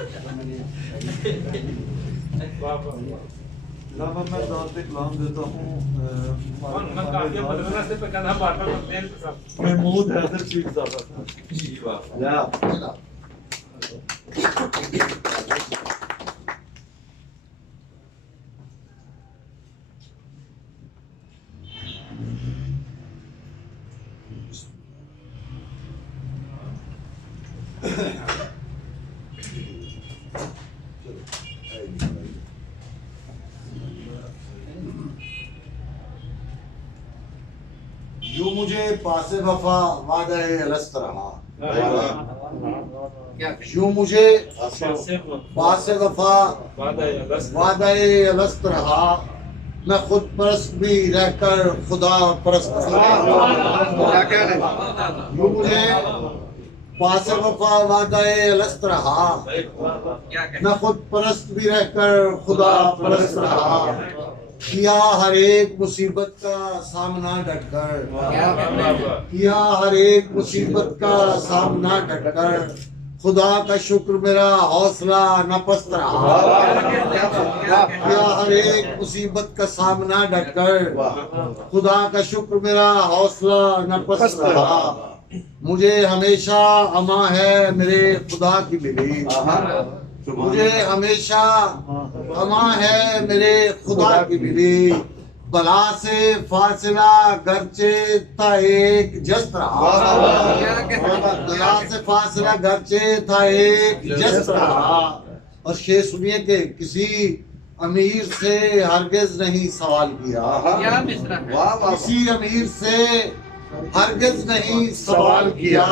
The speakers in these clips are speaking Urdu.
علامہ میں دعوت کلام دیتا ہوں محمود حیدر شیخ صاحب. یوں مجھے پاس وفا وعدہ الست رہا، یوں مجھے پاس وفا وعدہ الست رہا، میں خود پرست بھی رہ کر خدا پرست رہا. یوں مجھے پاس وفا وعدہ الست رہا، میں خود پرست بھی رہ کر خدا پرست رہا. کیا ہر ایک مصیبت کا سامنا ڈٹ کر، کیا ہر ایک مصیبت کا سامنا ڈٹ کر، خدا کا شکر میرا حوصلہ نہ پست رہا. کیا ہر ایک مصیبت کا سامنا ڈٹ کر، خدا کا شکر میرا حوصلہ نہ پست رہا. مجھے ہمیشہ اما ہے میرے خدا کی ملی، مجھے ہمیشہ اما ہے میرے خدا کی ملی. بلا سے فاصلہ گرچہ تھا ایک جست رہا، بلا سے فاصلہ گرچہ تھا ایک جست رہا. اور شعر سنیے کہ کسی امیر سے ہرگز نہیں سوال کیا، کسی امیر سے ہرگز نہیں سوال کیا.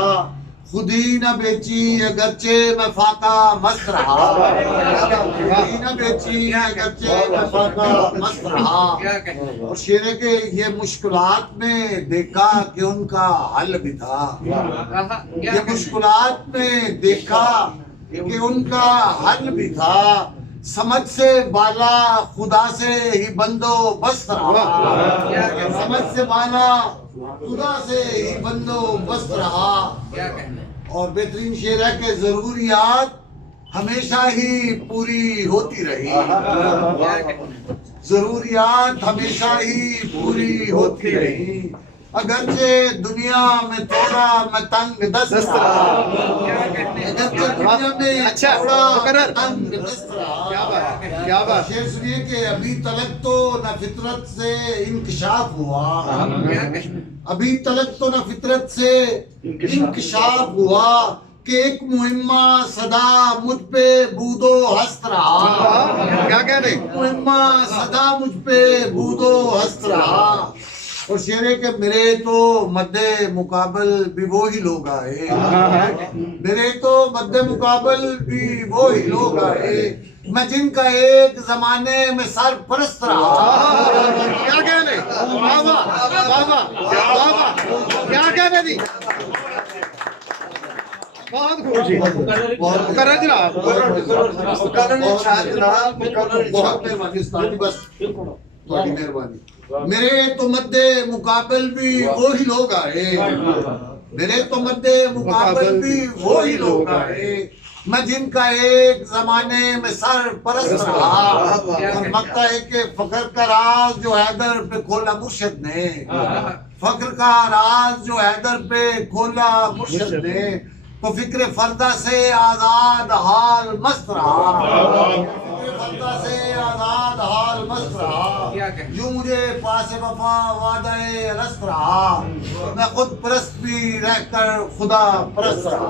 خودی نہ بیچی اگرچہ میں فاقہ مست رہا، خودی نہ بیچی اگرچہ میں فاقہ مست رہا. اور شعر ہے کہ یہ مشکلات میں دیکھا کہ ان کا حل بھی تھا، یہ مشکلات میں دیکھا کہ ان کا حل بھی تھا. سمجھ سے بالا خدا سے ہی بندوبست رہا، سمجھ سے بالا خدا سے ہی بندوبست رہا. اور بہترین شعر ہے کہ ضروریات ہمیشہ ہی پوری ہوتی رہی، ضروریات ہمیشہ ہی پوری ہوتی رہی. اگرچہ دنیا میں تھوڑا میں تنگ دست رہا، اگرچہ دنیا میں تھوڑا تنگ دست رہا. شعر سنیے کہ ابھی تلک تو نہ فطرت سے انکشاف ہوا، ابھی تلک تو نہ فطرت سے انکشاف ہوا، کہ ایک مہمہ صدا مجھ پہ بود و ہست رہا، ایک مہمہ صدا مجھ پہ بود و ہست رہا. اور شعر ہے کہ میرے تو مد مقابل بھی وہی لوگ آئے، میرے تو مد مقابل بھی وہی لوگ آئے، میں جن کا ایک زمانے میں سرپرست رہا. کیا کہنے، بابا بابا بابا کیا کہنے دی. بہت خوشی مقرر جناب، بس تھوڑی مہربانی. میرے تو مد مقابل بھی وہی لوگ آئے، میرے تو مد مقابل بھی وہی لوگ آئے، میں جن کا ایک زمانے میں سرپرست رہا. اور لگتا ہے کہ فخر کا راز جو حیدر پہ کھولا مرشد نے، فخر کا راز جو حیدر پہ کھولا مرشد نے، تو فکر فردہ سے آزاد حال مست رہا، فکر فردہ سے آزاد حال مست رہا. یوں مجھے پاس وفا وعدہ الست رہا، میں خود پرست بھی رہ کر خدا پرست رہا.